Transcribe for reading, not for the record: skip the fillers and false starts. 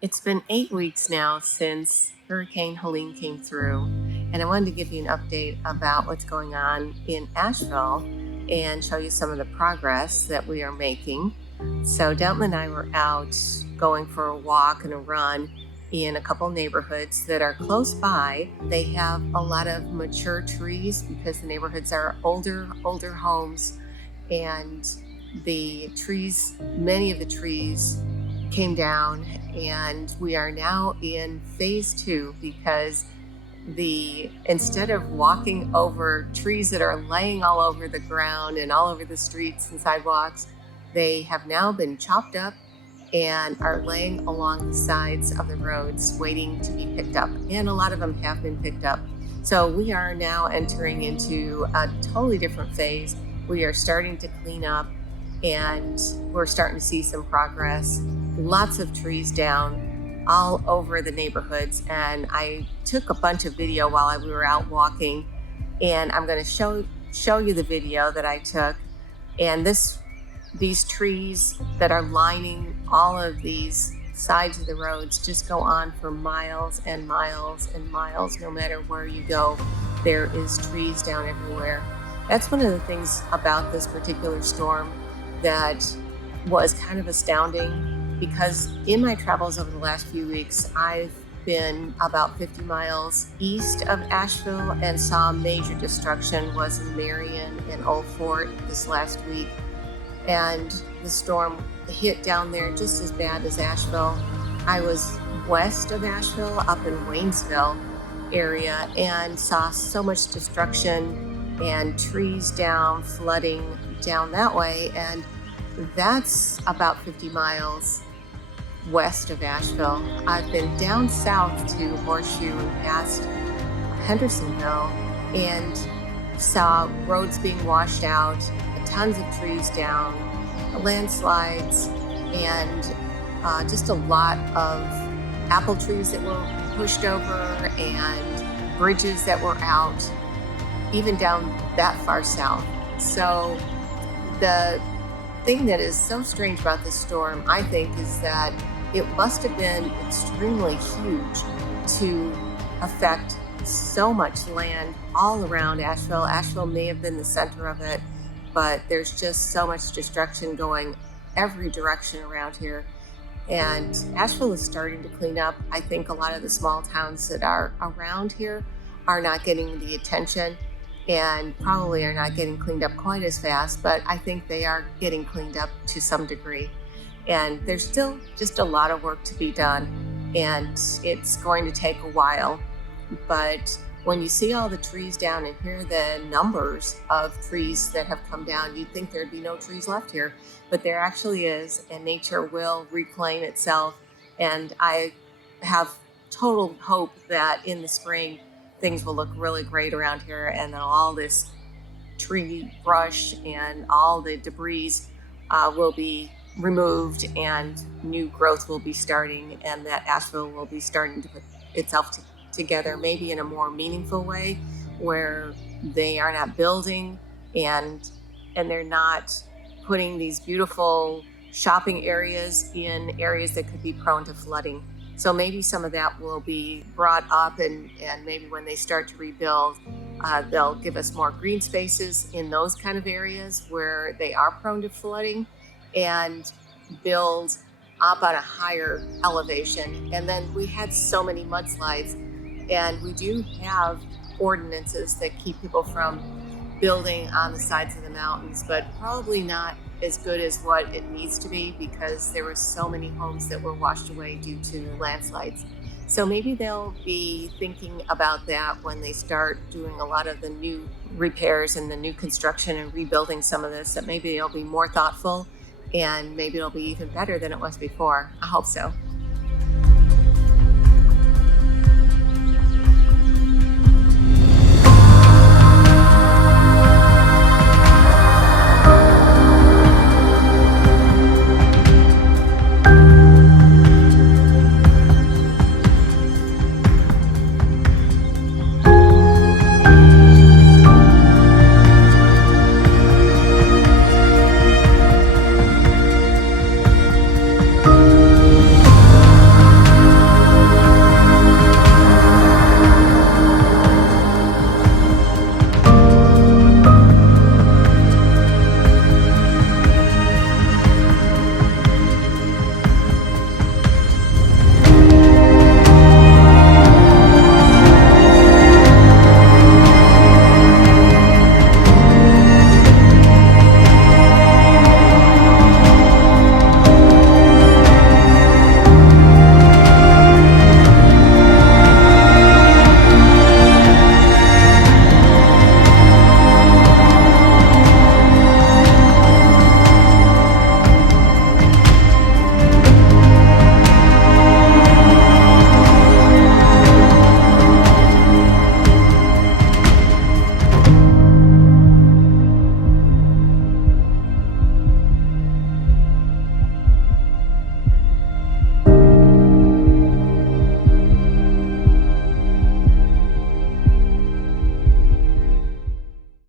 It's been 8 weeks now since Hurricane Helene came through, and I wanted to give you an update about what's going on in Asheville and show you some of the progress that we are making. So, Delton and I were out going for a walk and a run in a couple neighborhoods that are close by. They have a lot of mature trees because the neighborhoods are older homes, and many of the trees came down, and we are now in phase two because instead of walking over trees that are laying all over the ground and all over the streets and sidewalks, they have now been chopped up and are laying along the sides of the roads waiting to be picked up, and a lot of them have been picked up. So we are now entering into a totally different phase. We are starting to clean up, and we're starting to see some progress. Lots of trees down all over the neighborhoods, and I took a bunch of video while we were out walking, and I'm going to show you the video that I took. And these trees that are lining all of these sides of the roads just go on for miles and miles and miles. No matter where you go, there is trees down everywhere. That's one of the things about this particular storm that was kind of astounding, because in my travels over the last few weeks, I've been about 50 miles east of Asheville and saw major destruction was in Marion and Old Fort this last week. And the storm hit down there just as bad as Asheville. I was west of Asheville, up in Waynesville area, and saw so much destruction and trees down, flooding down that way. And that's about 50 miles west of Asheville. I've been down south to Horseshoe and past Hendersonville and saw roads being washed out, tons of trees down, landslides, and just a lot of apple trees that were pushed over and bridges that were out, even down that far south. So the thing that is so strange about this storm, I think, is that it must have been extremely huge to affect so much land all around Asheville. Asheville may have been the center of it, but there's just so much destruction going every direction around here. And Asheville is starting to clean up. I think a lot of the small towns that are around here are not getting the attention and probably are not getting cleaned up quite as fast, but I think they are getting cleaned up to some degree. And there's still just a lot of work to be done, and it's going to take a while. But when you see all the trees down and hear the numbers of trees that have come down, you'd think there'd be no trees left here, but there actually is, and nature will reclaim itself. And I have total hope that in the spring, things will look really great around here, and then all this tree brush and all the debris will be removed, and new growth will be starting, and that Asheville will be starting to put itself together, maybe in a more meaningful way, where they are not building and they're not putting these beautiful shopping areas in areas that could be prone to flooding. So maybe some of that will be brought up, and maybe when they start to rebuild, they'll give us more green spaces in those kind of areas where they are prone to flooding, and build up on a higher elevation. And then we had so many mudslides, and we do have ordinances that keep people from building on the sides of the mountains, but probably not as good as what it needs to be, because there were so many homes that were washed away due to landslides. So maybe they'll be thinking about that when they start doing a lot of the new repairs and the new construction and rebuilding some of this, that maybe they'll be more thoughtful, and maybe it'll be even better than it was before. I hope so.